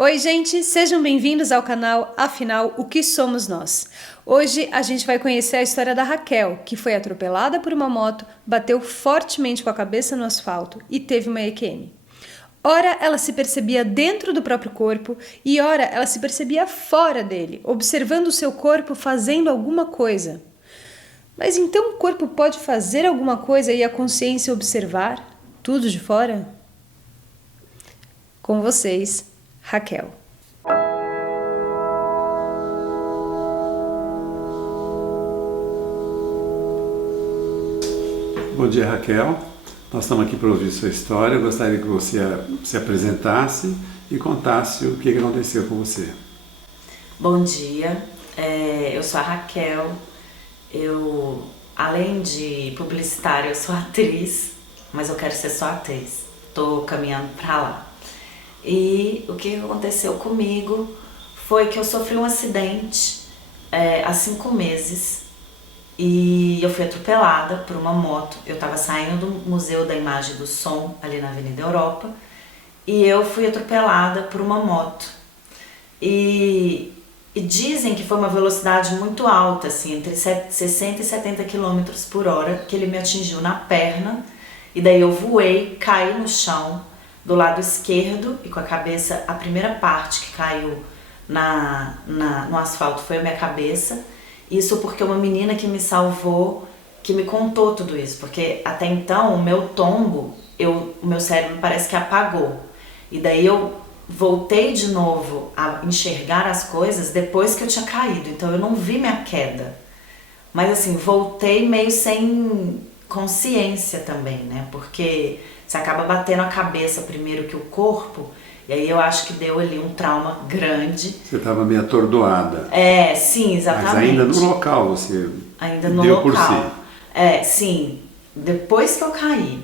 Oi, gente, sejam bem-vindos ao canal Afinal, o que somos nós? Hoje a gente vai conhecer a história da Raquel, que foi atropelada por uma moto, bateu fortemente com a cabeça no asfalto e teve uma EQM. Ora ela se percebia dentro do próprio corpo e ora ela se percebia fora dele, observando o seu corpo fazendo alguma coisa. Mas então o corpo pode fazer alguma coisa e a consciência observar tudo de fora? Com vocês, Raquel. Bom dia, Raquel. Nós estamos aqui para ouvir sua história. Eu gostaria que você se apresentasse e contasse o que aconteceu com você. Bom dia, eu sou a Raquel. Eu, além de publicitária, eu sou atriz, mas eu quero ser só atriz. Estou caminhando para lá. E o que aconteceu comigo foi que eu sofri um acidente há 5 meses e eu fui atropelada por uma moto. Eu estava saindo do Museu da Imagem e do Som, ali na Avenida Europa, e eu fui atropelada por uma moto. E dizem que foi uma velocidade muito alta, assim, entre 60 e 70 km por hora, que ele me atingiu na perna, e daí eu voei, caí no chão, do lado esquerdo, e com a cabeça, a primeira parte que caiu no asfalto foi a minha cabeça. Isso porque uma menina que me salvou, que me contou tudo isso, porque até então o meu tombo, o meu cérebro parece que apagou. E daí eu voltei de novo a enxergar as coisas depois que eu tinha caído, então eu não vi minha queda. Mas assim, voltei meio sem consciência também, né? Porque você acaba batendo a cabeça primeiro que o corpo, e aí eu acho que deu ali um trauma grande. Você estava meio atordoada. Sim, exatamente. Mas ainda no local você ainda no deu local. Por si. Sim, depois que eu caí.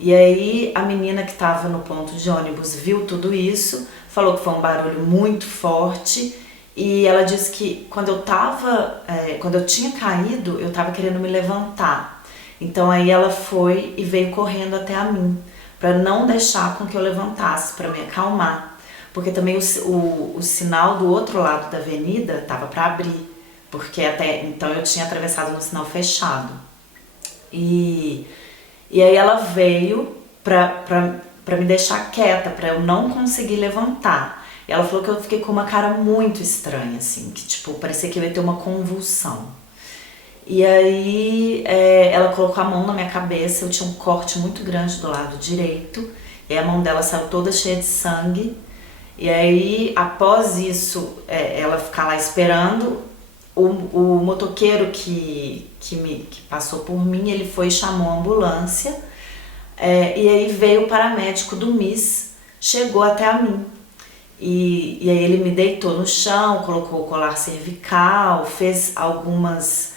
E aí a menina que estava no ponto de ônibus viu tudo isso, falou que foi um barulho muito forte, e ela disse que quando eu tinha caído, eu estava querendo me levantar. Então aí ela foi e veio correndo até a mim, para não deixar com que eu levantasse, para me acalmar. Porque também o sinal do outro lado da avenida estava para abrir, porque até então eu tinha atravessado no sinal fechado. E aí ela veio para me deixar quieta, para eu não conseguir levantar. E ela falou que eu fiquei com uma cara muito estranha, assim, que tipo, parecia que eu ia ter uma convulsão. E aí ela colocou a mão na minha cabeça, eu tinha um corte muito grande do lado direito, e a mão dela saiu toda cheia de sangue. E aí, após isso, ela ficar lá esperando, o motoqueiro que passou por mim, ele foi e chamou a ambulância, e aí veio o paramédico do MIS, chegou até a mim. E aí ele me deitou no chão, colocou o colar cervical, fez algumas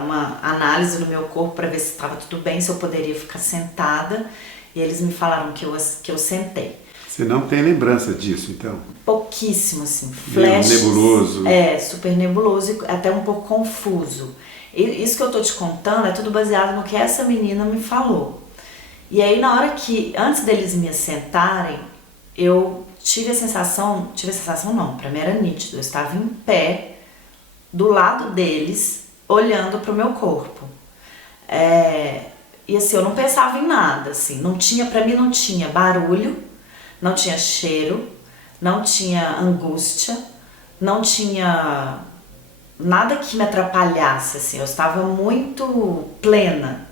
uma análise no meu corpo para ver se estava tudo bem, se eu poderia ficar sentada, e eles me falaram que eu sentei. Você não tem lembrança disso, então? Pouquíssimo, assim, flashes. Nebuloso. Super nebuloso e até um pouco confuso. E isso que eu tô te contando é tudo baseado no que essa menina me falou. E aí antes deles me assentarem, eu tive a sensação não, pra mim era nítido, eu estava em pé, do lado deles, olhando pro meu corpo. E assim, eu não pensava em nada, assim, pra mim não tinha barulho, não tinha cheiro, não tinha angústia, não tinha nada que me atrapalhasse, assim, eu estava muito plena.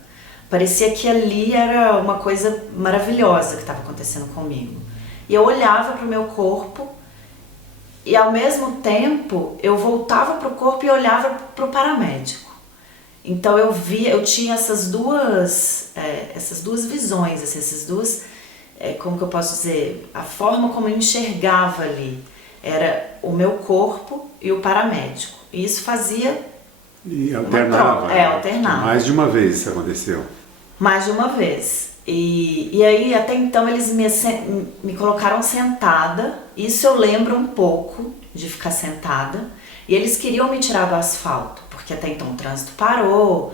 Parecia que ali era uma coisa maravilhosa que estava acontecendo comigo. E eu olhava pro meu corpo, e ao mesmo tempo eu voltava pro corpo e olhava pro paramédico. Então eu tinha essas duas visões, assim, essas duas, como que eu posso dizer, a forma como eu enxergava ali era o meu corpo e o paramédico. E isso fazia e alternava. Alternava. Mais de uma vez isso aconteceu. Mais de uma vez. E aí até então eles me colocaram sentada, isso eu lembro um pouco de ficar sentada, e eles queriam me tirar do asfalto, porque até então o trânsito parou,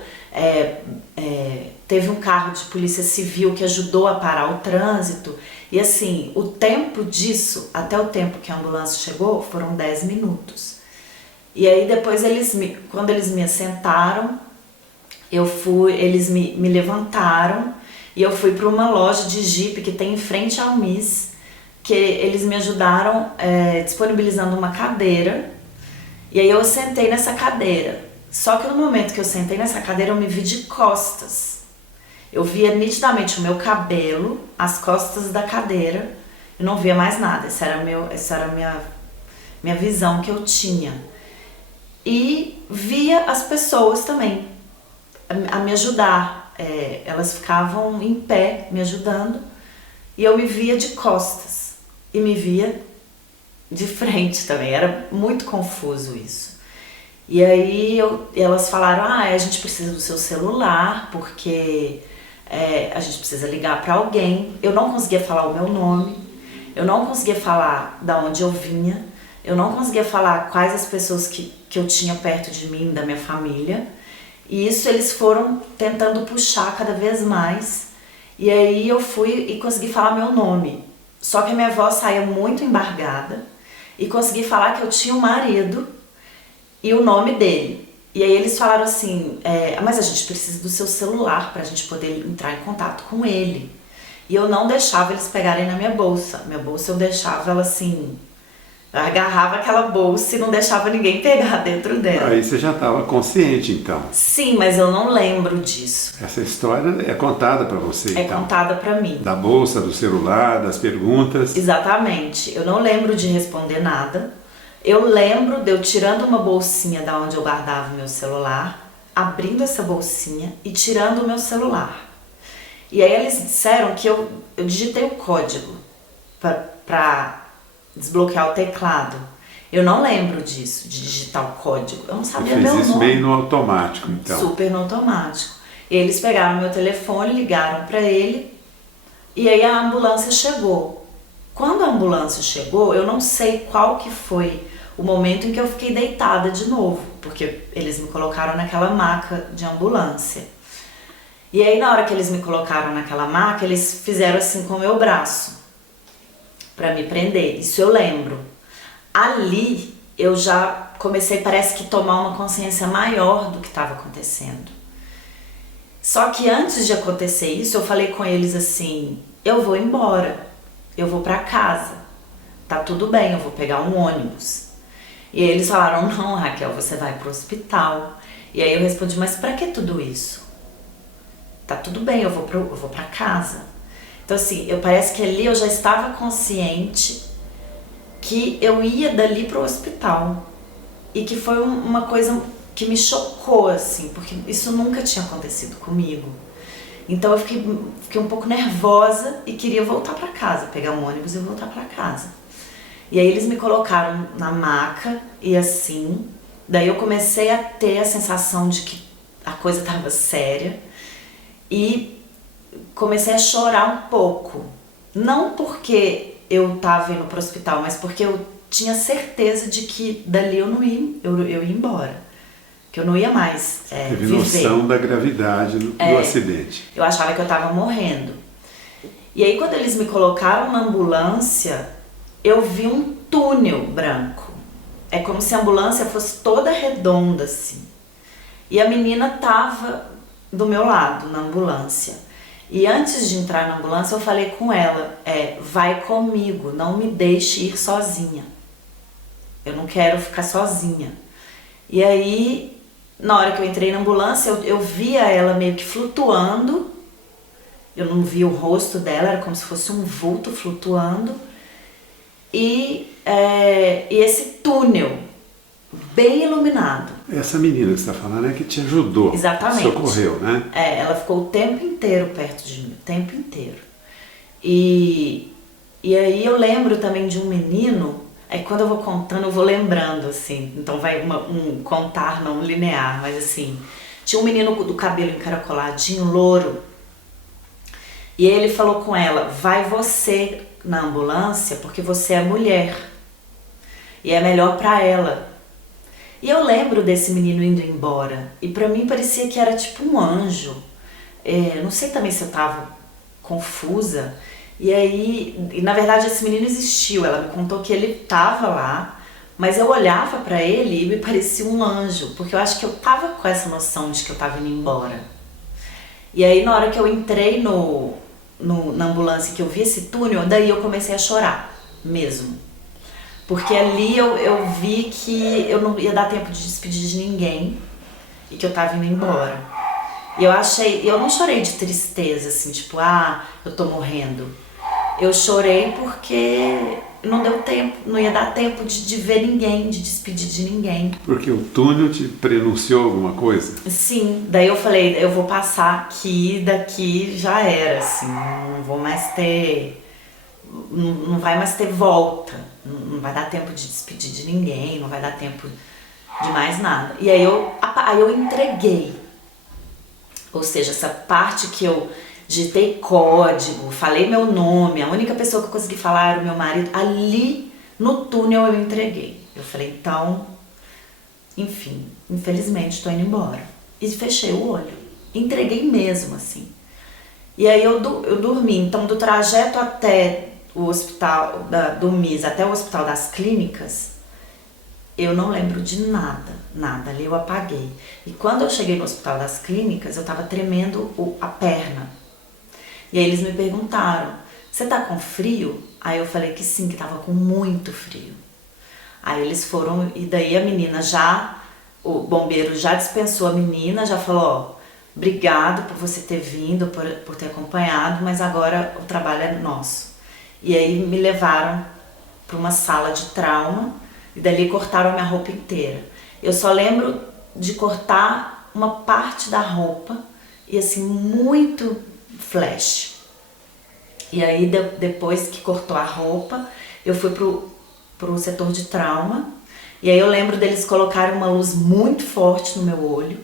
teve um carro de polícia civil que ajudou a parar o trânsito, E assim, o tempo disso, até o tempo que a ambulância chegou, foram 10 minutos. E aí depois quando eles me assentaram, eles me levantaram e eu fui para uma loja de Jeep que tem em frente ao MIS, que eles me ajudaram disponibilizando uma cadeira. E aí eu sentei nessa cadeira. Só que no momento que eu sentei nessa cadeira, eu me vi de costas. Eu via nitidamente o meu cabelo, as costas da cadeira, e não via mais nada. Essa era a minha visão que eu tinha. E via as pessoas também a me ajudar. Elas ficavam em pé me ajudando e eu me via de costas e me via de frente também. Era muito confuso isso. E aí elas falaram, a gente precisa do seu celular porque a gente precisa ligar para alguém. Eu não conseguia falar o meu nome, eu não conseguia falar da onde eu vinha, eu não conseguia falar quais as pessoas que eu tinha perto de mim, da minha família. E isso eles foram tentando puxar cada vez mais. E aí eu fui e consegui falar meu nome. Só que a minha voz saía muito embargada. E consegui falar que eu tinha um marido e o nome dele. E aí eles falaram assim, mas a gente precisa do seu celular pra gente poder entrar em contato com ele. E eu não deixava eles pegarem na minha bolsa. Minha bolsa eu deixava ela assim... Eu agarrava aquela bolsa e não deixava ninguém pegar dentro dela. Aí você já estava consciente, então. Sim, mas eu não lembro disso. Essa história é contada para você, então? É contada para mim. Da bolsa, do celular, das perguntas? Exatamente. Eu não lembro de responder nada. Eu lembro de eu tirando uma bolsinha da onde eu guardava o meu celular, abrindo essa bolsinha e tirando o meu celular. E aí eles disseram que eu digitei o código para desbloquear o teclado. Eu não lembro disso, de digitar o código. Eu não sabia meu nome. Você fez isso meio no automático, então? Super no automático. Eles pegaram meu telefone, ligaram para ele e aí a ambulância chegou. Quando a ambulância chegou, eu não sei qual que foi o momento em que eu fiquei deitada de novo, porque eles me colocaram naquela maca de ambulância. E aí na hora que eles me colocaram naquela maca, eles fizeram assim com o meu braço para me prender, isso eu lembro. Ali eu já comecei, parece que, tomar uma consciência maior do que estava acontecendo. Só que antes de acontecer isso, eu falei com eles assim, eu vou embora, eu vou para casa, tá tudo bem, eu vou pegar um ônibus. E aí eles falaram, não, Raquel, você vai pro hospital. E aí eu respondi, mas para que tudo isso? Tá tudo bem, eu vou para casa. Então assim, parece que ali eu já estava consciente que eu ia dali pro hospital. E que foi uma coisa que me chocou, assim, porque isso nunca tinha acontecido comigo. Então eu fiquei um pouco nervosa e queria voltar para casa, pegar um ônibus e voltar para casa. E aí eles me colocaram na maca e assim, daí eu comecei a ter a sensação de que a coisa estava séria e comecei a chorar um pouco. Não porque eu estava indo para o hospital, mas porque eu tinha certeza de que dali eu ia embora. Que eu não ia mais Teve viver. noção da gravidade do acidente. Eu achava que eu estava morrendo. E aí quando eles me colocaram na ambulância, eu vi um túnel branco. É como se a ambulância fosse toda redonda assim. E a menina tava do meu lado na ambulância. E antes de entrar na ambulância eu falei com ela, vai comigo, não me deixe ir sozinha. Eu não quero ficar sozinha. E aí, na hora que eu entrei na ambulância, eu via ela meio que flutuando. Eu não via o rosto dela, era como se fosse um vulto flutuando. E esse túnel bem iluminado. Essa menina que você está falando é que te ajudou. Exatamente. Socorreu, né? Ela ficou o tempo inteiro perto de mim, o tempo inteiro. E aí eu lembro também de um menino, quando eu vou contando eu vou lembrando, assim, então vai um contar não linear, mas assim, tinha um menino do cabelo encaracoladinho, louro, e ele falou com ela, vai você na ambulância porque você é mulher e é melhor pra ela. E eu lembro desse menino indo embora e pra mim parecia que era tipo um anjo. Não sei também se eu tava confusa. E aí, na verdade, esse menino existiu. Ela me contou que ele tava lá, mas eu olhava pra ele e me parecia um anjo, porque eu acho que eu tava com essa noção de que eu tava indo embora. E aí, na hora que eu entrei na ambulância, que eu vi esse túnel, daí eu comecei a chorar, mesmo. Porque ali eu vi que eu não ia dar tempo de despedir de ninguém e que eu tava indo embora. E eu não chorei de tristeza, assim, tipo, eu tô morrendo. Eu chorei porque não deu tempo, não ia dar tempo de ver ninguém, de despedir de ninguém. Porque o túnel te prenunciou alguma coisa? Sim, daí eu falei, eu vou passar aqui, daqui já era, assim, não vou mais ter, não vai mais ter volta, não vai dar tempo de despedir de ninguém, não vai dar tempo de mais nada. E aí eu entreguei, ou seja, essa parte que eu digitei código, falei meu nome, a única pessoa que eu consegui falar era o meu marido, ali no túnel eu entreguei. Eu falei, então, enfim, infelizmente estou indo embora. E fechei o olho, entreguei mesmo, assim. E aí eu dormi, então do trajeto até o hospital, do MIS até o Hospital das Clínicas, eu não lembro de nada, ali eu apaguei. E quando eu cheguei no Hospital das Clínicas, eu tava tremendo a perna. E aí eles me perguntaram, você tá com frio? Aí eu falei que sim, que tava com muito frio. Aí eles foram, e daí a menina o bombeiro já dispensou a menina, já falou, obrigado por você ter vindo, por ter acompanhado, mas agora o trabalho é nosso. E aí me levaram para uma sala de trauma, e dali cortaram a minha roupa inteira. Eu só lembro de cortar uma parte da roupa, e assim, muito flash. E aí depois que cortou a roupa, eu fui pro setor de trauma, e aí eu lembro deles colocarem uma luz muito forte no meu olho,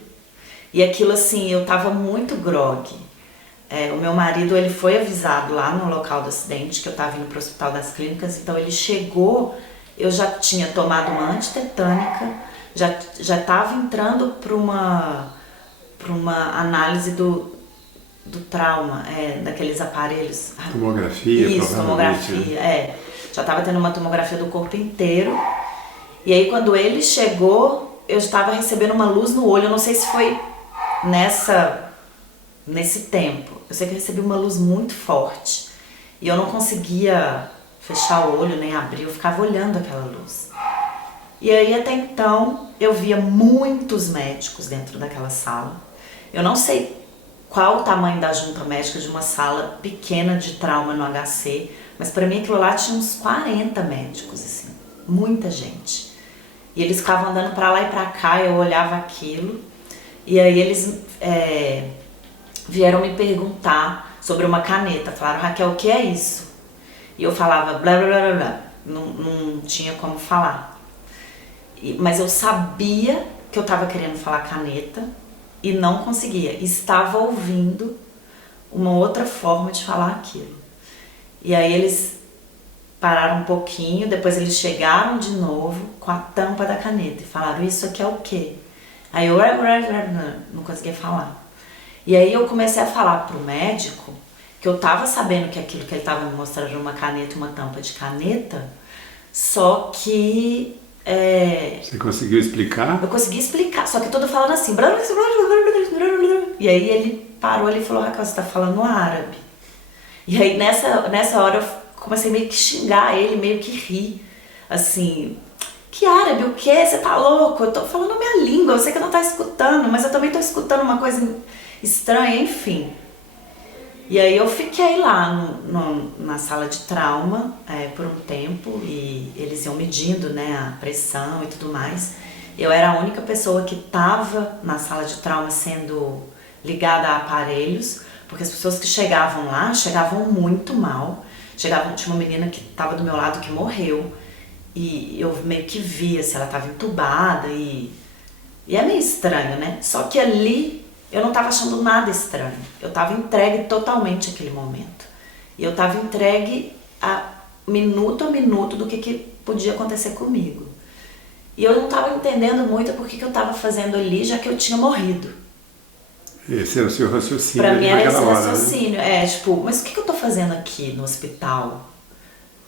e aquilo assim, eu tava muito grogue. O meu marido, ele foi avisado lá no local do acidente, que eu tava indo pro Hospital das Clínicas, então ele chegou, eu já tinha tomado uma antitetânica, já tava entrando pra uma análise do trauma, daqueles aparelhos. Tomografia, isso, tomografia, já estava tendo uma tomografia do corpo inteiro. E aí quando ele chegou, eu estava recebendo uma luz no olho, eu não sei se foi nesse tempo. Eu sei que eu recebi uma luz muito forte e eu não conseguia fechar o olho nem abrir, eu ficava olhando aquela luz. E aí até então eu via muitos médicos dentro daquela sala. Eu não sei qual o tamanho da junta médica de uma sala pequena de trauma no HC, mas para mim aquilo lá tinha uns 40 médicos, assim, muita gente. E eles ficavam andando para lá e para cá, eu olhava aquilo, e aí eles vieram me perguntar sobre uma caneta, falaram, Raquel, o que é isso? E eu falava blá blá blá blá, não tinha como falar. Mas eu sabia que eu estava querendo falar caneta, e não conseguia, estava ouvindo uma outra forma de falar aquilo. E aí eles pararam um pouquinho, depois eles chegaram de novo com a tampa da caneta e falaram, isso aqui é o quê? Aí eu não conseguia falar. E aí eu comecei a falar pro médico que eu tava sabendo que aquilo que ele tava me mostrando era uma caneta, uma tampa de caneta, só que Você conseguiu explicar? eu consegui explicar, só que todo falando assim. E aí ele parou e falou, Raquel, você tá falando árabe. E aí nessa hora eu comecei meio que xingar ele, meio que rir. Assim, que árabe, o quê? Você tá louco? Eu tô falando a minha língua, eu sei que não tá escutando, mas eu também tô escutando uma coisa estranha, enfim. E aí eu fiquei lá na sala de trauma por um tempo e eles iam medindo, né, a pressão e tudo mais. Eu era a única pessoa que estava na sala de trauma sendo ligada a aparelhos, porque as pessoas que chegavam lá chegavam muito mal. Tinha uma menina que estava do meu lado que morreu e eu meio que via se ela estava entubada e é meio estranho, né? Só que ali eu não estava achando nada estranho. Eu estava entregue totalmente àquele momento. E eu estava entregue a minuto do que podia acontecer comigo. E eu não estava entendendo muito por que eu estava fazendo ali, já que eu tinha morrido. Esse era o seu raciocínio Pra mim era esse naquela hora, né? raciocínio. É, tipo, mas o que eu tô fazendo aqui no hospital?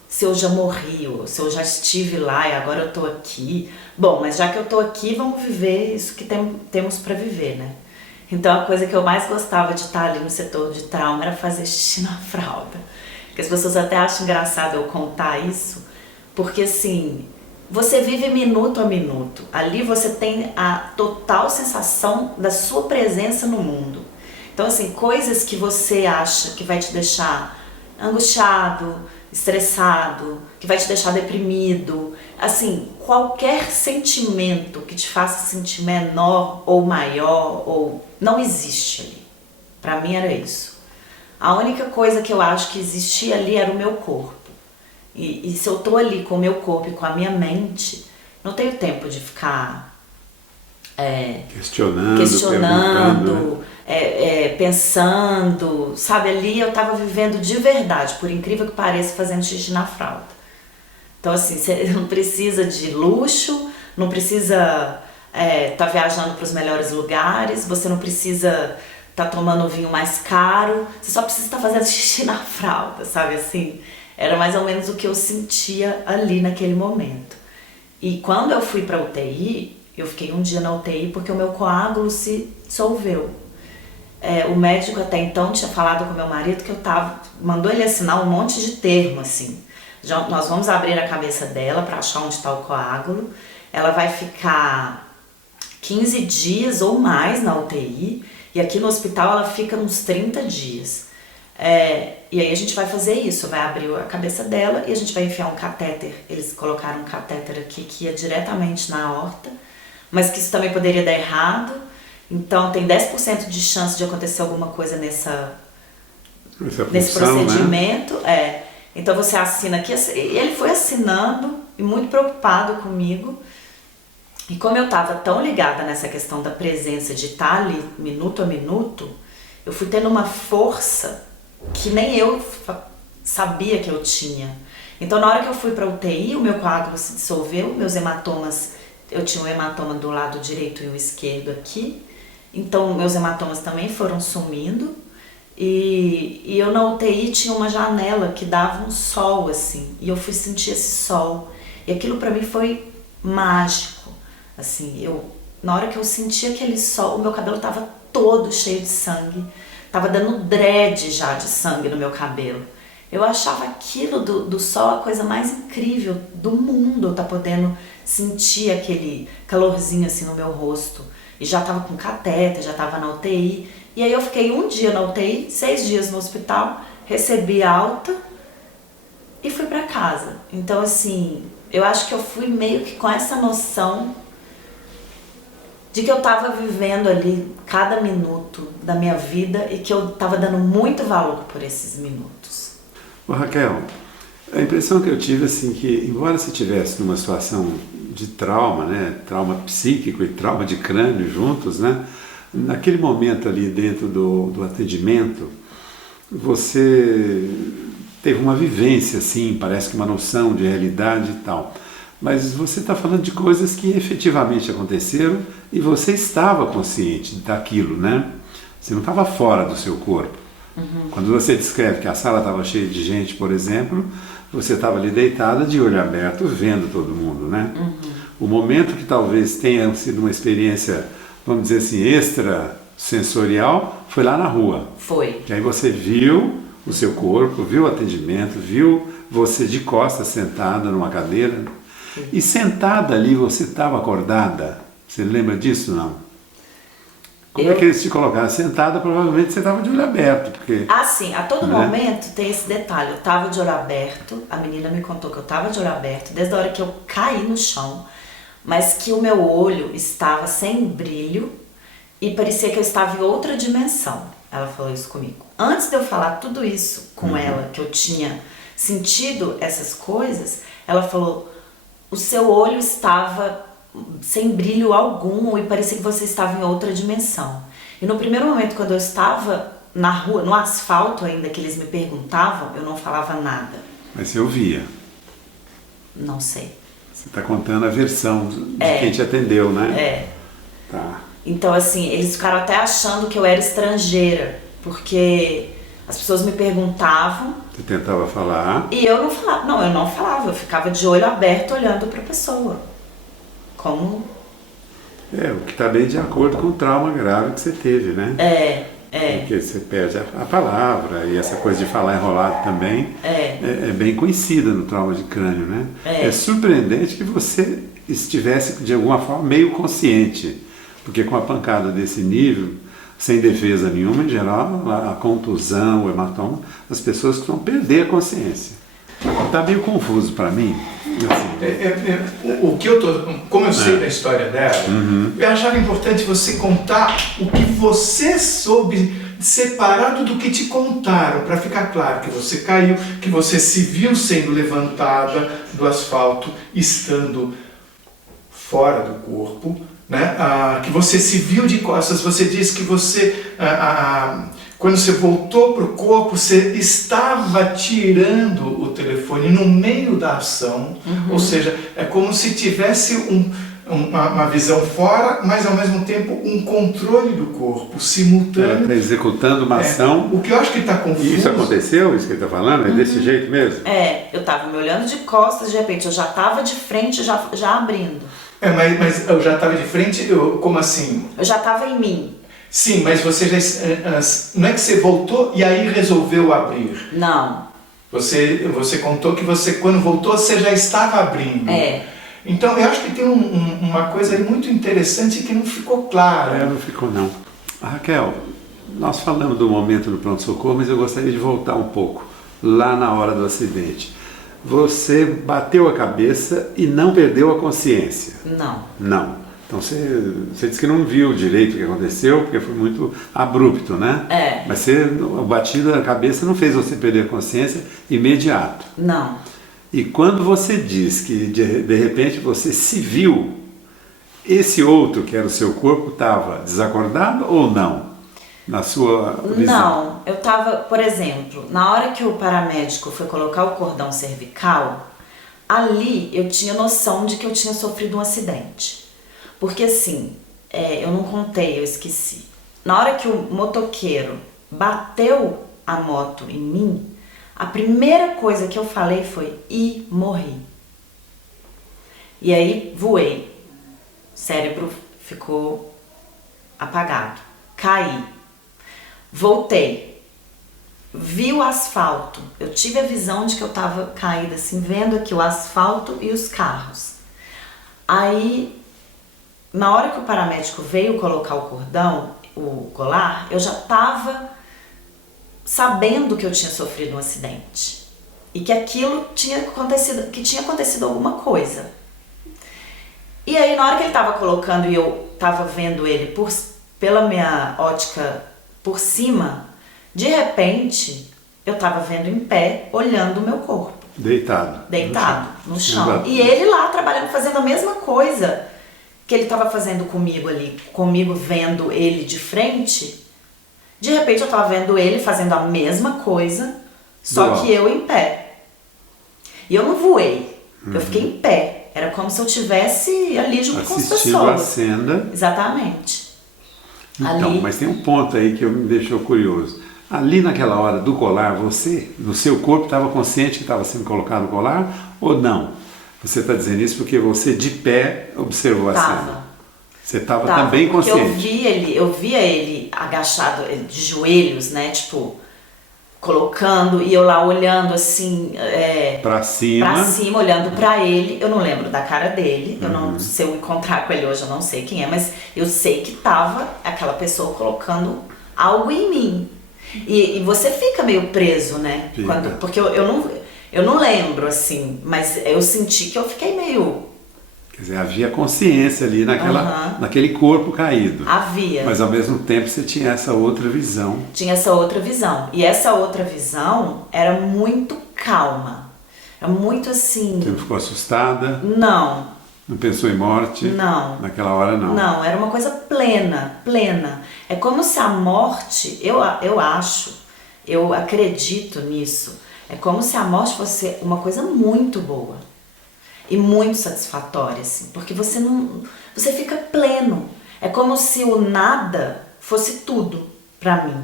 Se eu já morri, ou se eu já estive lá e agora eu tô aqui. Bom, mas já que eu tô aqui, vamos viver isso que temos pra viver, né? Então a coisa que eu mais gostava de estar ali no setor de trauma era fazer xixi na fralda. Porque as pessoas até acham engraçado eu contar isso, porque assim, você vive minuto a minuto. Ali você tem a total sensação da sua presença no mundo. Então assim, coisas que você acha que vai te deixar angustiado, estressado, que vai te deixar deprimido, assim, qualquer sentimento que te faça sentir menor ou maior, ou não existe ali. Pra mim era isso. A única coisa que eu acho que existia ali era o meu corpo. E se eu tô ali com o meu corpo e com a minha mente, não tenho tempo de ficar questionando, pensando, sabe? Ali eu tava vivendo de verdade, por incrível que pareça, fazendo xixi na fralda. Então assim, você não precisa de luxo, não precisa tá viajando para os melhores lugares, você não precisa tá tomando o vinho mais caro, você só precisa estar fazendo xixi na fralda, sabe assim? Era mais ou menos o que eu sentia ali naquele momento. E quando eu fui pra UTI, eu fiquei um dia na UTI porque o meu coágulo se dissolveu. O médico até então tinha falado com meu marido que mandou ele assinar um monte de termo, assim. Nós vamos abrir a cabeça dela para achar onde está o coágulo. Ela vai ficar 15 dias ou mais na UTI, e aqui no hospital ela fica uns 30 dias. E aí a gente vai fazer isso, vai abrir a cabeça dela e a gente vai enfiar um catéter. Eles colocaram um catéter aqui que ia diretamente na aorta, mas que isso também poderia dar errado. Então tem 10% de chance de acontecer alguma coisa nesse procedimento. Né? Então você assina aqui, e ele foi assinando e muito preocupado comigo. E como eu estava tão ligada nessa questão da presença, de estar ali minuto a minuto, eu fui tendo uma força que nem eu sabia que eu tinha. Então na hora que eu fui para UTI, o meu coágulo se dissolveu, meus hematomas, eu tinha um hematoma do lado direito e o esquerdo aqui, então meus hematomas também foram sumindo, e eu na UTI tinha uma janela que dava um sol assim, e eu fui sentir esse sol, e aquilo para mim foi mágico, assim, na hora que eu senti aquele sol, o meu cabelo tava todo cheio de sangue, tava dando dread já de sangue no meu cabelo. Eu achava aquilo do sol a coisa mais incrível do mundo, eu tá podendo sentir aquele calorzinho assim no meu rosto. E já tava com catéter, já tava na UTI. E aí eu fiquei um dia na UTI, 6 dias no hospital, recebi alta e fui pra casa. Então assim, eu acho que eu fui meio que com essa noção de que eu tava vivendo ali cada minuto da minha vida e que eu tava dando muito valor por esses minutos. Ô, Raquel, a impressão que eu tive assim que, embora você estivesse numa situação de trauma, né, trauma psíquico e trauma de crânio juntos, né, naquele momento ali dentro do atendimento, você teve uma vivência, assim, parece que uma noção de realidade e tal. Mas você está falando de coisas que efetivamente aconteceram e você estava consciente daquilo, né? Você não estava fora do seu corpo. Uhum. Quando você descreve que a sala estava cheia de gente, por exemplo, você estava ali deitada de olho aberto, vendo todo mundo, né? Uhum. O momento que talvez tenha sido uma experiência, vamos dizer assim, extrasensorial, foi lá na rua. Foi. Que aí você viu o seu corpo, viu o atendimento, viu você de costas sentada numa cadeira. E sentada ali, você estava acordada? Você lembra disso, não? Como é que eles te colocaram? Sentada, provavelmente você estava de olho aberto. Porque, sim, a todo momento tem esse detalhe. Eu estava de olho aberto, a menina me contou que eu estava de olho aberto, desde a hora que eu caí no chão, mas que o meu olho estava sem brilho e parecia que eu estava em outra dimensão. Ela falou isso comigo. Antes de eu falar tudo isso com ela, que eu tinha sentido essas coisas, ela falou: o seu olho estava sem brilho algum e parecia que você estava em outra dimensão. E no primeiro momento, quando eu estava na rua, no asfalto ainda, que eles me perguntavam, eu não falava nada. Mas você ouvia? Não sei. Você está contando a versão de quem te atendeu, né? É. Tá. Então, assim, eles ficaram até achando que eu era estrangeira, porque as pessoas me perguntavam. Você tentava falar. E eu não falava. Não, eu não falava. Eu ficava de olho aberto olhando para a pessoa. Como... O que está bem de acordo com o trauma grave que você teve, né? Porque você perde a palavra e essa coisa de falar enrolado também é bem conhecida no trauma de crânio, né? É surpreendente que você estivesse de alguma forma meio consciente, porque com a pancada desse nível, sem defesa nenhuma, em geral, a contusão, o hematoma, as pessoas vão perder a consciência. Está meio confuso para mim. Assim. O que eu tô, como eu sei da história dela, eu achava importante você contar o que você soube separado do que te contaram, para ficar claro que você caiu, que você se viu sendo levantada do asfalto, estando fora do corpo, né? Que você se viu de costas. Você disse que você, quando você voltou para o corpo, você estava tirando o telefone no meio da ação, ou seja, é como se tivesse uma visão fora, mas ao mesmo tempo um controle do corpo simultâneo. Está executando uma ação. O que eu acho que está confuso. Isso aconteceu, isso que ele está falando? É desse jeito mesmo? Eu estava me olhando de costas, de repente eu já estava de frente, já abrindo. Mas eu já estava de frente, como assim? Eu já estava em mim. Sim, mas você já... Não é que você voltou e aí resolveu abrir? Não. Você contou que você, quando voltou, você já estava abrindo. Então, eu acho que tem uma coisa aí muito interessante que não ficou clara. Não ficou, não. Raquel, nós falamos do momento do pronto-socorro, mas eu gostaria de voltar um pouco, lá na hora do acidente. Você bateu a cabeça e não perdeu a consciência? Não. Não. Então você disse que não viu direito o que aconteceu, porque foi muito abrupto, né? Mas o batido da cabeça não fez você perder a consciência imediato? Não. E quando você diz que de repente você se viu, esse outro que era o seu corpo estava desacordado ou não? Na sua visão? Não, eu estava, por exemplo, na hora que o paramédico foi colocar o cordão cervical, ali eu tinha noção de que eu tinha sofrido um acidente. Porque assim, eu não contei, eu esqueci. Na hora que o motoqueiro bateu a moto em mim, a primeira coisa que eu falei foi: e morri. E aí voei. O cérebro ficou apagado. Caí. Voltei. Vi o asfalto. Eu tive a visão de que eu estava caída, assim, vendo aqui o asfalto e os carros. Aí, na hora que o paramédico veio colocar o cordão, o colar, eu já estava sabendo que eu tinha sofrido um acidente. E que aquilo tinha acontecido alguma coisa. E aí, na hora que ele estava colocando e eu estava vendo ele pela minha ótica por cima, de repente, eu estava vendo em pé, olhando o meu corpo. Deitado no chão. E ele lá trabalhando, fazendo a mesma coisa que ele estava fazendo comigo ali, comigo vendo ele de frente. De repente eu estava vendo ele fazendo a mesma coisa, só que eu em pé. E eu não voei, eu fiquei em pé. Era como se eu estivesse ali junto com as pessoas. Assistindo a cena. Exatamente. Então, ali... mas tem um ponto aí que me deixou curioso. Ali naquela hora do colar, você, no seu corpo, estava consciente que estava sendo colocado o colar ou não? Você está dizendo isso porque você de pé observou a cena. Você estava também consciente. Eu via ele agachado, de joelhos, né, tipo, colocando, e eu lá olhando assim, para cima, olhando para ele. Eu não lembro da cara dele, eu não, se eu encontrar com ele hoje eu não sei quem é, mas eu sei que tava aquela pessoa colocando algo em mim. E você fica meio preso, né? Porque eu não lembro, assim, mas eu senti que eu fiquei meio... Quer dizer, havia consciência ali naquele corpo caído. Havia. Mas ao mesmo tempo você tinha essa outra visão. Tinha essa outra visão. E essa outra visão era muito calma. Era muito assim... Você não ficou assustada? Não. Não pensou em morte? Não. Naquela hora não? Não, era uma coisa plena. É como se a morte, eu acho, eu acredito nisso, é como se a morte fosse uma coisa muito boa e muito satisfatória, assim, porque você fica pleno. É como se o nada fosse tudo pra mim,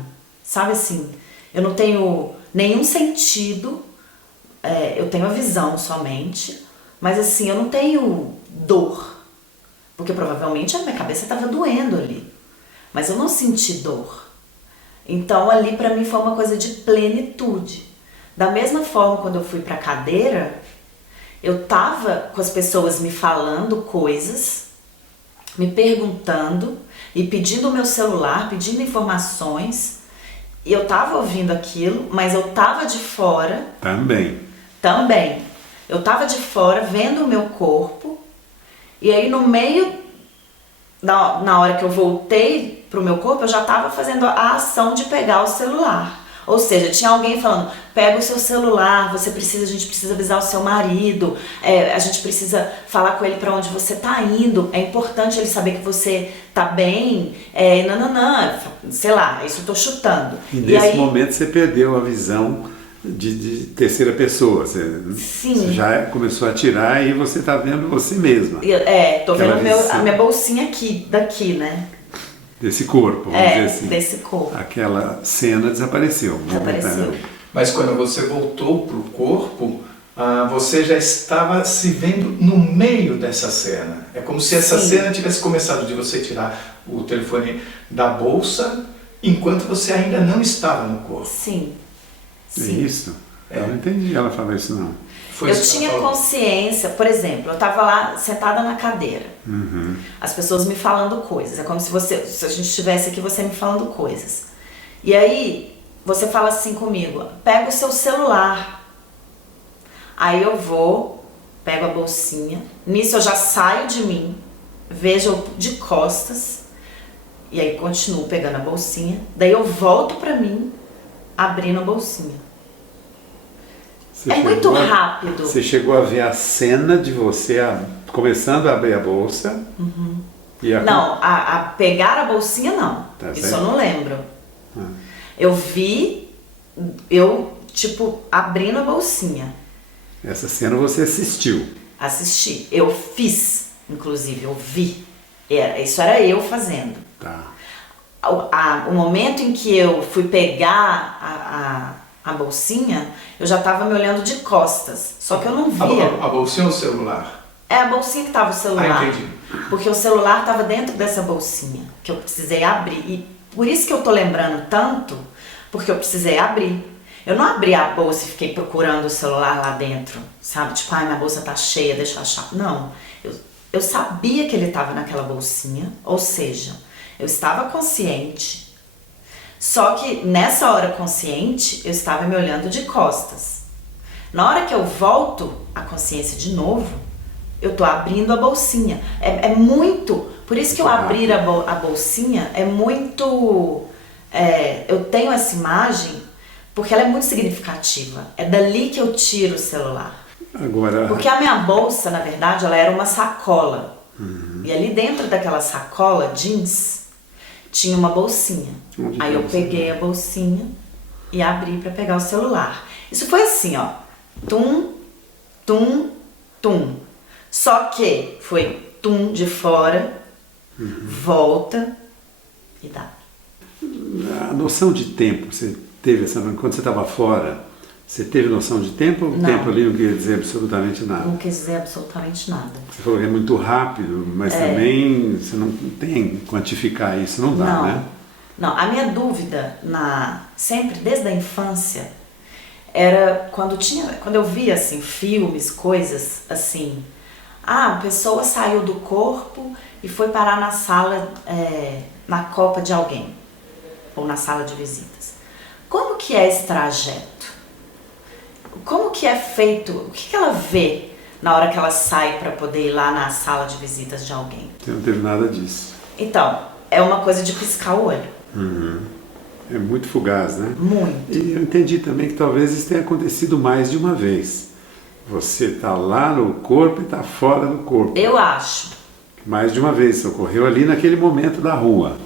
sabe assim? Eu não tenho nenhum sentido, eu tenho a visão somente, mas assim, eu não tenho dor, porque provavelmente a minha cabeça estava doendo ali, mas eu não senti dor. Então ali pra mim foi uma coisa de plenitude. Da mesma forma, quando eu fui pra cadeira, eu tava com as pessoas me falando coisas, me perguntando e pedindo o meu celular, pedindo informações, e eu tava ouvindo aquilo, mas eu tava de fora. Também. Eu tava de fora vendo o meu corpo, e aí no meio, na hora que eu voltei pro meu corpo, eu já tava fazendo a ação de pegar o celular. Ou seja, tinha alguém falando, pega o seu celular, a gente precisa avisar o seu marido, a gente precisa falar com ele para onde você tá indo, é importante ele saber que você tá bem, sei lá, isso eu tô chutando. E nesse momento você perdeu a visão de terceira pessoa, você já começou a tirar e você tá vendo você mesma. Tô vendo a minha bolsinha daqui, né? Desse corpo, vamos dizer assim. Desse corpo. Aquela cena desapareceu. Mas quando você voltou para o corpo, você já estava se vendo no meio dessa cena. É como se essa cena tivesse começado de você tirar o telefone da bolsa enquanto você ainda não estava no corpo. Sim. É isso? Eu não entendi ela falar isso não. Eu tinha consciência, por exemplo, eu estava lá sentada na cadeira, as pessoas me falando coisas, é como se a gente estivesse aqui, você me falando coisas. E aí, você fala assim comigo, pega o seu celular. Aí eu vou, pego a bolsinha, nisso eu já saio de mim, vejo de costas, e aí continuo pegando a bolsinha, daí eu volto pra mim, abrindo a bolsinha. Muito rápido. Você chegou a ver a cena de você começando a abrir a bolsa? Não, a pegar a bolsinha não. Isso eu não lembro. Eu vi, abrindo a bolsinha. Essa cena você assistiu? Assisti. Eu fiz, inclusive, eu vi. Isso era eu fazendo. Tá. O momento em que eu fui pegar a bolsinha, eu já tava me olhando de costas, só que eu não via. A bolsinha ou o celular? É a bolsinha que tava o celular. Entendi. Porque o celular tava dentro dessa bolsinha, que eu precisei abrir. E por isso que eu tô lembrando tanto, porque eu precisei abrir. Eu não abri a bolsa e fiquei procurando o celular lá dentro, sabe? Tipo, minha bolsa tá cheia, deixa eu achar. Não, eu sabia que ele tava naquela bolsinha, ou seja, eu estava consciente. Só que nessa hora consciente, eu estava me olhando de costas. Na hora que eu volto à consciência de novo, eu tô abrindo a bolsinha. É muito... Por isso que eu abrir a bolsinha é muito... eu tenho essa imagem porque ela é muito significativa. É dali que eu tiro o celular. Agora... Porque a minha bolsa, na verdade, ela era uma sacola. E ali dentro daquela sacola jeans... tinha uma bolsinha. Aí eu peguei a bolsinha e abri pra pegar o celular. Isso foi assim, ó. Tum, tum, tum. Só que foi tum de fora, volta e dá. A noção de tempo, você teve essa... Quando você estava fora, você teve noção de tempo? Ou o tempo ali não queria dizer absolutamente nada? Não quer dizer absolutamente nada. Você falou que é muito rápido, mas também você não tem quantificar isso, não dá, né? Não, a minha dúvida, sempre desde a infância, era quando eu via assim, filmes, coisas assim, a pessoa saiu do corpo e foi parar na sala, na copa de alguém, ou na sala de visitas. Como que é esse trajeto? Como que é feito? O que ela vê na hora que ela sai para poder ir lá na sala de visitas de alguém? Você não teve nada disso. Então, é uma coisa de piscar o olho. É muito fugaz, né? Muito. E eu entendi também que talvez isso tenha acontecido mais de uma vez. Você está lá no corpo e está fora do corpo. Eu acho. Mais de uma vez, isso ocorreu ali naquele momento da rua.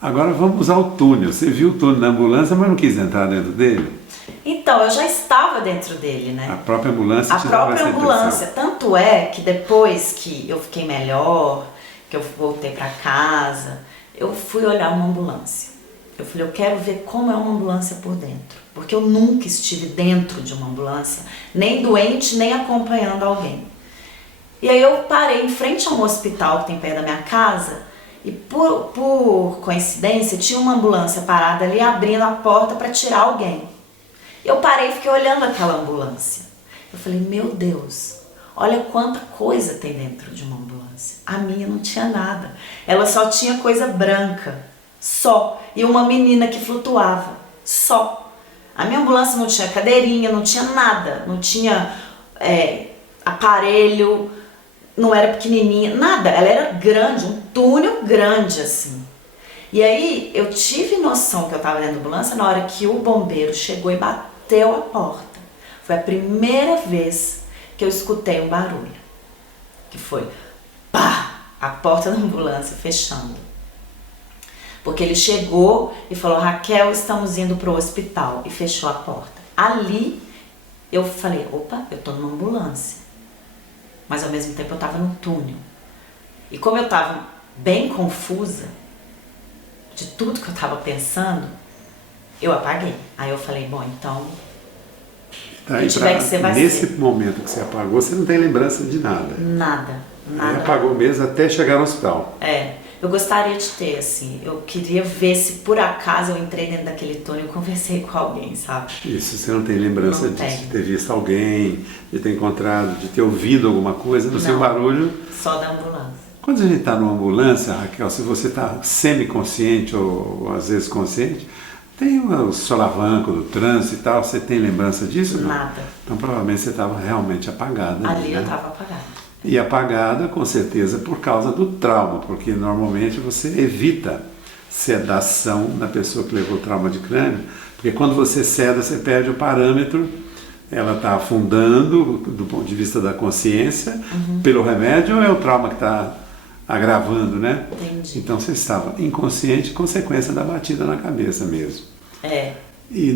Agora vamos ao túnel. Você viu o túnel na ambulância, mas não quis entrar dentro dele? Então, eu já estava dentro dele, né? A própria ambulância te dava essa impressão. Tanto é que depois que eu fiquei melhor, que eu voltei para casa, eu fui olhar uma ambulância. Eu falei, eu quero ver como é uma ambulância por dentro. Porque eu nunca estive dentro de uma ambulância, nem doente, nem acompanhando alguém. E aí eu parei em frente a um hospital que tem perto da minha casa e por coincidência tinha uma ambulância parada ali abrindo a porta para tirar alguém. Eu parei e fiquei olhando aquela ambulância. Eu falei, meu Deus, olha quanta coisa tem dentro de uma ambulância. A minha não tinha nada. Ela só tinha coisa branca, só. E uma menina que flutuava, só. A minha ambulância não tinha cadeirinha, não tinha nada. Não tinha aparelho, não era pequenininha, nada. Ela era grande, um túnel grande assim. E aí eu tive noção que eu estava dentro da ambulância na hora que o bombeiro chegou e bateu a porta. Foi a primeira vez que eu escutei um barulho, que foi pá, a porta da ambulância fechando. Porque ele chegou e falou, Raquel, estamos indo para o hospital, e fechou a porta. Ali eu falei, opa, eu tô numa ambulância, mas ao mesmo tempo eu estava num túnel. E como eu estava bem confusa de tudo que eu estava pensando, eu apaguei. Aí eu falei, bom, então Aí, tiver que ser, vai nesse ser. momento que você apagou, você não tem lembrança de nada. Nada. Aí apagou mesmo até chegar no hospital. Eu gostaria de ter, assim, eu queria ver se por acaso eu entrei dentro daquele túnel e conversei com alguém, sabe? Isso, você não tem lembrança Não disso, tenho. de ter visto alguém, de ter encontrado, de ter ouvido alguma coisa, no seu barulho. Só da ambulância. Quando a gente está numa ambulância, Raquel, se você está semiconsciente ou às vezes consciente, tem o solavanco do trânsito e tal, você tem lembrança disso? Não? Nada. Então provavelmente você estava realmente apagada. Ali né? eu estava apagada. E apagada, com certeza, por causa do trauma, porque normalmente você evita sedação na pessoa que levou trauma de crânio, porque quando você seda, você perde o parâmetro, ela está afundando do ponto de vista da consciência pelo remédio, ou é o trauma que está agravando, né? Entendi. Então você estava inconsciente, consequência da batida na cabeça mesmo. E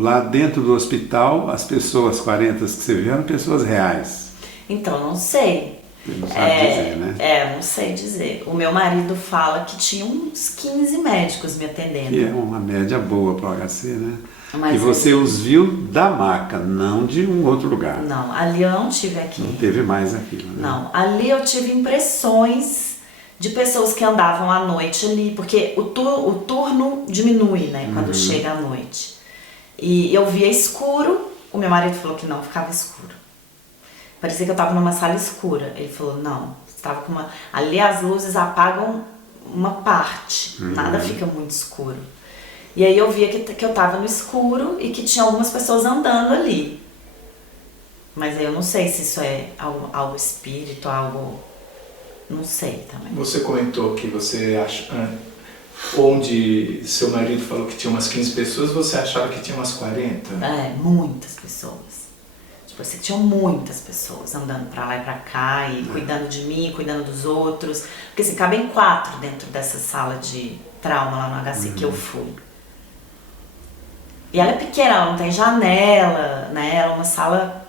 lá dentro do hospital, as pessoas 40 que você viu eram pessoas reais. Então, não sei. Você não sabe dizer, né? Não sei dizer. O meu marido fala que tinha uns 15 médicos me atendendo. Que é uma média boa para o HC, né? Mas e você os viu da maca, não de um outro lugar. Não, ali eu não tive aqui. Não teve mais aquilo, né? Não, ali eu tive impressões de pessoas que andavam à noite ali, porque o turno diminui, né, quando chega à noite. E eu via escuro, o meu marido falou que não ficava escuro. Parecia que eu estava numa sala escura. Ele falou, não, você estava com uma... Ali as luzes apagam uma parte, nada fica muito escuro. E aí eu via que eu estava no escuro e que tinha algumas pessoas andando ali. Mas aí eu não sei se isso é algo espírito, algo... Não sei também. Você comentou que você acha... Onde seu marido falou que tinha umas 15 pessoas, você achava que tinha umas 40? Muitas pessoas. Tipo assim, tinham muitas pessoas andando pra lá e pra cá e cuidando de mim, cuidando dos outros. Porque assim, cabem 4 dentro dessa sala de trauma lá no HC que eu fui. E ela é pequena, ela não tem janela, né? Ela é uma sala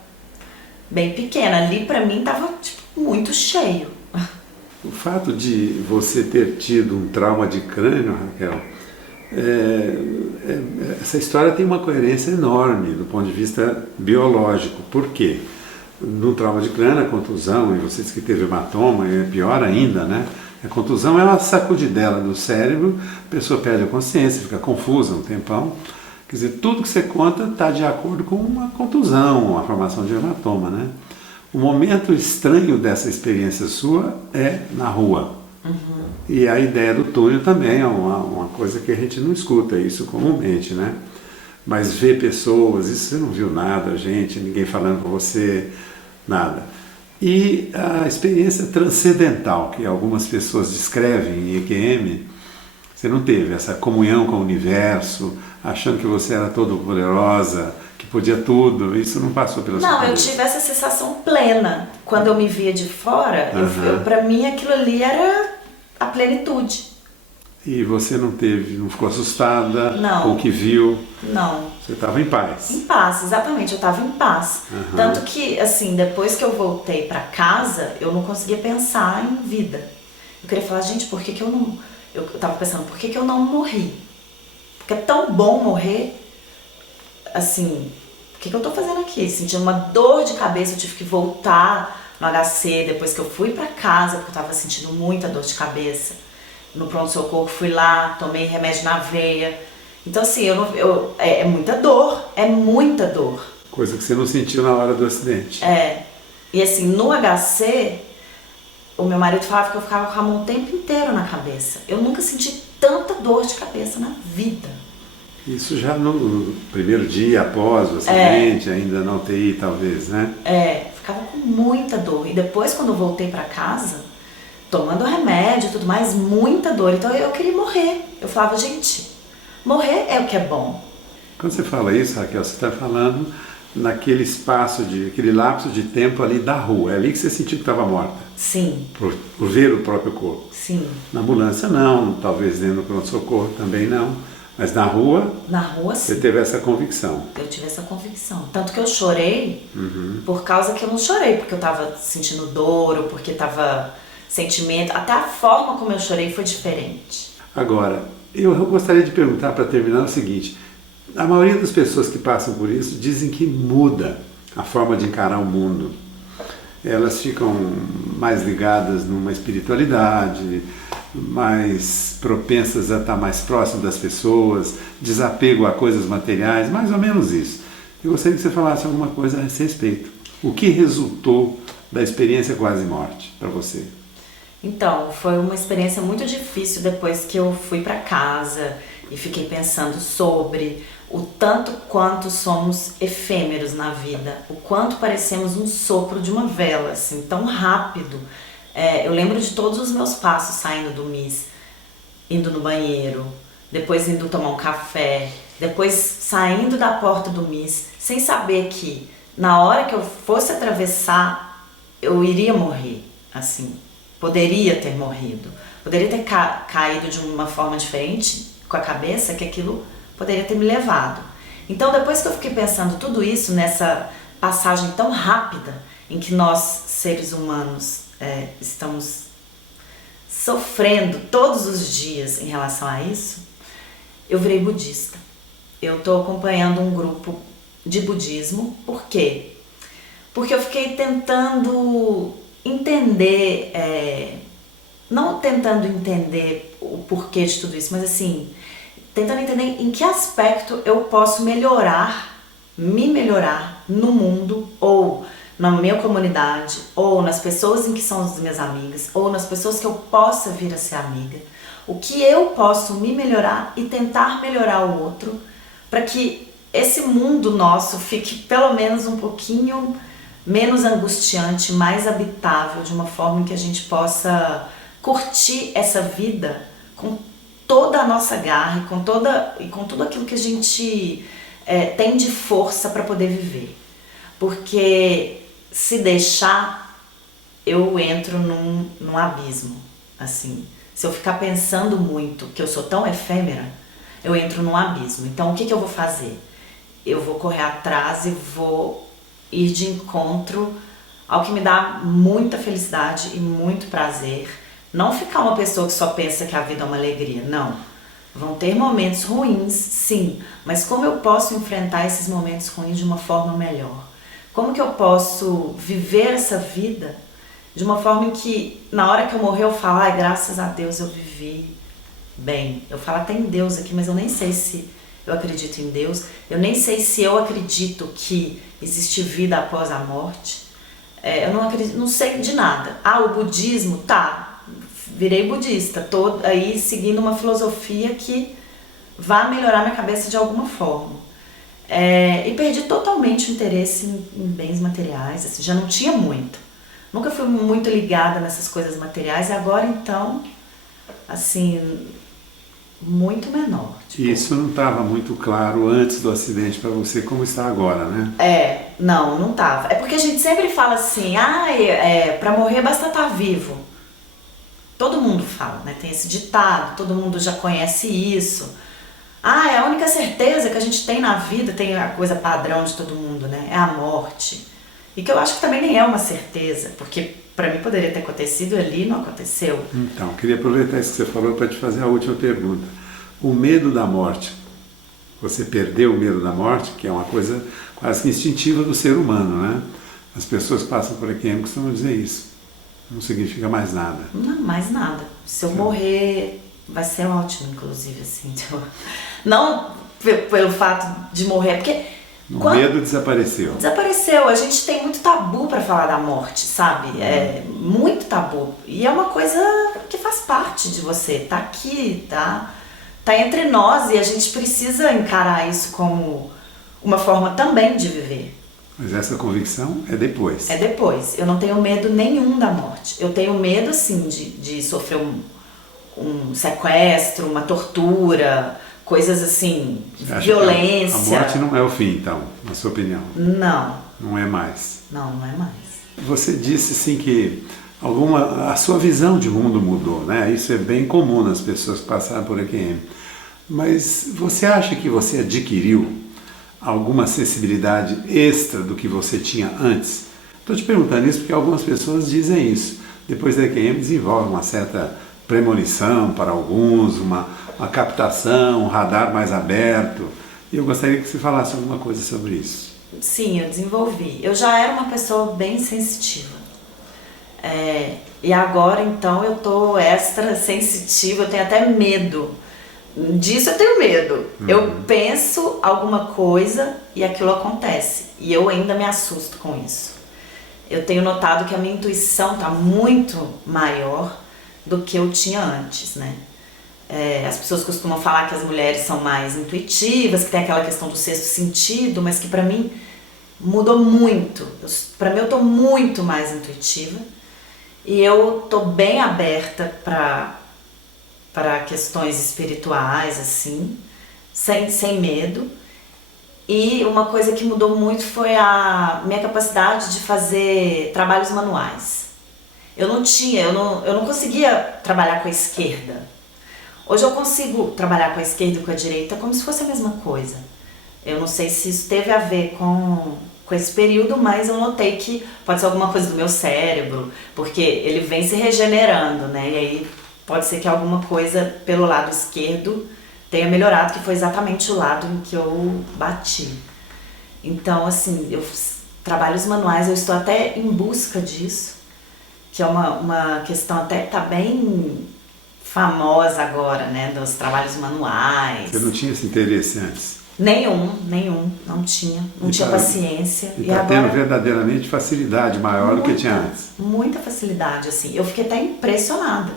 bem pequena. Ali pra mim tava tipo, muito cheio. O fato de você ter tido um trauma de crânio, Raquel, essa história tem uma coerência enorme do ponto de vista biológico. Por quê? No trauma de crânio, a contusão, e você disse que teve hematoma, é pior ainda, né? A contusão é uma sacudidela do cérebro, a pessoa perde a consciência, fica confusa um tempão. Quer dizer, tudo que você conta está de acordo com uma contusão, a formação de hematoma, né? O momento estranho dessa experiência sua é na rua. E a ideia do túnel também é uma coisa que a gente não escuta isso comumente, né? Mas ver pessoas, isso você não viu nada, gente, ninguém falando com você, nada. E a experiência transcendental, que algumas pessoas descrevem em EQM, você não teve essa comunhão com o universo, achando que você era todo poderosa, que podia tudo, isso não passou pela sua cabeça? Não, eu tive essa sensação plena. Quando eu me via de fora, pra mim aquilo ali era a plenitude. E você não ficou assustada Não. com o que viu? Não. Você estava em paz? Em paz, exatamente, eu estava em paz. Tanto que, assim, depois que eu voltei para casa, eu não conseguia pensar em vida. Eu queria falar, gente, por que que eu não... Eu tava pensando, por que que eu não morri? Porque é tão bom morrer, assim, o que que eu tô fazendo aqui? Senti uma dor de cabeça, eu tive que voltar no HC depois que eu fui pra casa, porque eu tava sentindo muita dor de cabeça. No pronto-socorro fui lá, tomei remédio na veia. Então assim, é muita dor, é muita dor. Coisa que você não sentiu na hora do acidente. E assim, no HC, o meu marido falava que eu ficava com a mão o tempo inteiro na cabeça. Eu nunca senti tanta dor de cabeça na vida. Isso já no primeiro dia após o acidente, ainda na UTI talvez, né? Ficava com muita dor. E depois, quando eu voltei pra casa, tomando remédio e tudo mais, muita dor. Então eu queria morrer. Eu falava, gente, morrer é o que é bom. Quando você fala isso, Raquel, você está falando naquele espaço, aquele lapso de tempo ali da rua. É ali que você sentiu que estava morta? Sim. Por ver o próprio corpo? Sim. Na ambulância não, talvez dentro do pronto-socorro também não. Mas na rua? Na rua, sim. Você teve essa convicção? Eu tive essa convicção. Tanto que eu chorei, por causa que eu não chorei porque eu estava sentindo dor ou porque estava sentimento. Até a forma como eu chorei foi diferente. Agora, eu gostaria de perguntar para terminar o seguinte. A maioria das pessoas que passam por isso dizem que muda a forma de encarar o mundo. Elas ficam mais ligadas numa espiritualidade, mais propensas a estar mais próximo das pessoas, desapego a coisas materiais, mais ou menos isso. Eu gostaria que você falasse alguma coisa a esse respeito. O que resultou da experiência quase-morte para você? Então, foi uma experiência muito difícil depois que eu fui para casa e fiquei pensando sobre o tanto quanto somos efêmeros na vida, o quanto parecemos um sopro de uma vela, assim, tão rápido. Eu lembro de todos os meus passos saindo do MIS, indo no banheiro, depois indo tomar um café, depois saindo da porta do MIS, sem saber que na hora que eu fosse atravessar, eu iria morrer, assim, poderia ter morrido, poderia ter caído de uma forma diferente com a cabeça, que aquilo poderia ter me levado. Então, depois que eu fiquei pensando tudo isso nessa passagem tão rápida em que nós, seres humanos, estamos sofrendo todos os dias em relação a isso, eu virei budista. Eu estou acompanhando um grupo de budismo. Por quê? Porque eu fiquei tentando entender, não tentando entender o porquê de tudo isso, mas assim, tentando entender em que aspecto eu posso me melhorar no mundo, ou na minha comunidade, ou nas pessoas em que são as minhas amigas, ou nas pessoas que eu possa vir a ser amiga. O que eu posso me melhorar e tentar melhorar o outro, para que esse mundo nosso fique pelo menos um pouquinho menos angustiante, mais habitável, de uma forma em que a gente possa curtir essa vida com toda a nossa garra e com tudo aquilo que a gente tem de força para poder viver. Porque se deixar, eu entro num abismo, assim. Se eu ficar pensando muito que eu sou tão efêmera, eu entro num abismo. Então o que eu vou fazer? Eu vou correr atrás e vou ir de encontro ao que me dá muita felicidade e muito prazer. Não ficar uma pessoa que só pensa que a vida é uma alegria, não. Vão ter momentos ruins, sim, mas como eu posso enfrentar esses momentos ruins de uma forma melhor? Como que eu posso viver essa vida de uma forma em que, na hora que eu morrer, eu falo, ai, graças a Deus eu vivi bem. Eu falo até em Deus aqui, mas eu nem sei se eu acredito em Deus. Eu nem sei se eu acredito que existe vida após a morte. Eu não acredito, não sei de nada. O budismo, tá, virei budista. Tô aí seguindo uma filosofia que vai melhorar minha cabeça de alguma forma. E perdi totalmente o interesse em bens materiais, assim, já não tinha muito. Nunca fui muito ligada nessas coisas materiais, e agora então, assim, muito menor. Tipo, isso não estava muito claro antes do acidente para você, como está agora, né? Não estava. É porque a gente sempre fala assim, para morrer basta estar vivo. Todo mundo fala, né? Tem esse ditado, todo mundo já conhece isso. É a única certeza que a gente tem na vida, tem a coisa padrão de todo mundo, né? É a morte. E que eu acho que também nem é uma certeza, porque para mim poderia ter acontecido ali, não aconteceu. Então, queria aproveitar isso que você falou para te fazer a última pergunta. O medo da morte, você perdeu o medo da morte, que é uma coisa quase que instintiva do ser humano, né? As pessoas que passam por EQM costumam dizer isso. Não significa mais nada. Não, mais nada. Se eu morrer, vai ser ótimo, inclusive, assim. Não pelo fato de morrer, porque... O medo desapareceu. Desapareceu. A gente tem muito tabu para falar da morte, sabe? É muito tabu. E é uma coisa que faz parte de você. Tá aqui, tá entre nós e a gente precisa encarar isso como uma forma também de viver. Mas essa convicção é depois. É depois. Eu não tenho medo nenhum da morte. Eu tenho medo, sim, de sofrer um sequestro, uma tortura, coisas assim, violência. A morte não é o fim, então, na sua opinião? Não. Não é mais? Não é mais. Você disse, sim, que a sua visão de mundo mudou, né? Isso é bem comum nas pessoas que passaram por EQM. Mas você acha que você adquiriu alguma sensibilidade extra do que você tinha antes? Estou te perguntando isso porque algumas pessoas dizem isso. Depois da EQM desenvolve uma certa premonição para alguns, uma captação, um radar mais aberto. E eu gostaria que você falasse alguma coisa sobre isso. Sim, eu desenvolvi. Eu já era uma pessoa bem sensitiva. E agora, então, eu tô extra sensitiva, eu tenho até medo. Disso eu tenho medo. Eu penso alguma coisa e aquilo acontece. E eu ainda me assusto com isso. Eu tenho notado que a minha intuição está muito maior do que eu tinha antes, né? As pessoas costumam falar que as mulheres são mais intuitivas, que tem aquela questão do sexto sentido, mas que pra mim mudou muito. Pra mim eu tô muito mais intuitiva e eu tô bem aberta para questões espirituais, assim, sem medo. E uma coisa que mudou muito foi a minha capacidade de fazer trabalhos manuais. Eu não conseguia trabalhar com a esquerda. Hoje eu consigo trabalhar com a esquerda e com a direita como se fosse a mesma coisa. Eu não sei se isso teve a ver com esse período, mas eu notei que pode ser alguma coisa do meu cérebro, porque ele vem se regenerando, né? E aí pode ser que alguma coisa pelo lado esquerdo tenha melhorado, que foi exatamente o lado em que eu bati. Então, assim, trabalhos manuais, eu estou até em busca disso, que é uma questão até que está bem famosa agora, né, dos trabalhos manuais. Você não tinha esse interesse antes? Nenhum, não tinha paciência. E está tendo verdadeiramente facilidade maior do que tinha antes? Muita facilidade, assim. Eu fiquei até impressionada.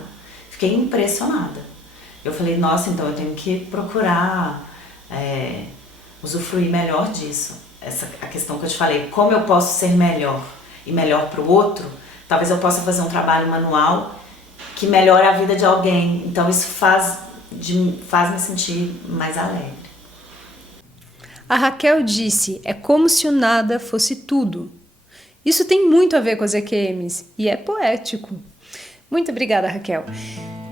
Eu falei, nossa, então eu tenho que procurar usufruir melhor disso. A questão que eu te falei, como eu posso ser melhor e melhor para o outro, talvez eu possa fazer um trabalho manual que melhore a vida de alguém. Então isso faz me sentir mais alegre. A Raquel disse, é como se o nada fosse tudo. Isso tem muito a ver com as EQMs e é poético. Muito obrigada, Raquel.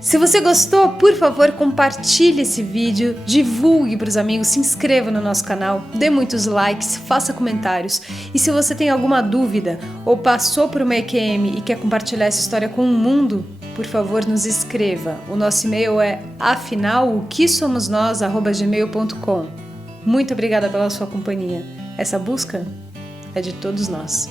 Se você gostou, por favor, compartilhe esse vídeo, divulgue para os amigos, se inscreva no nosso canal, dê muitos likes, faça comentários. E se você tem alguma dúvida ou passou por uma EQM e quer compartilhar essa história com o mundo, por favor, nos escreva. O nosso e-mail é afinal.oquisomosnós@gmail.com. Muito obrigada pela sua companhia. Essa busca é de todos nós.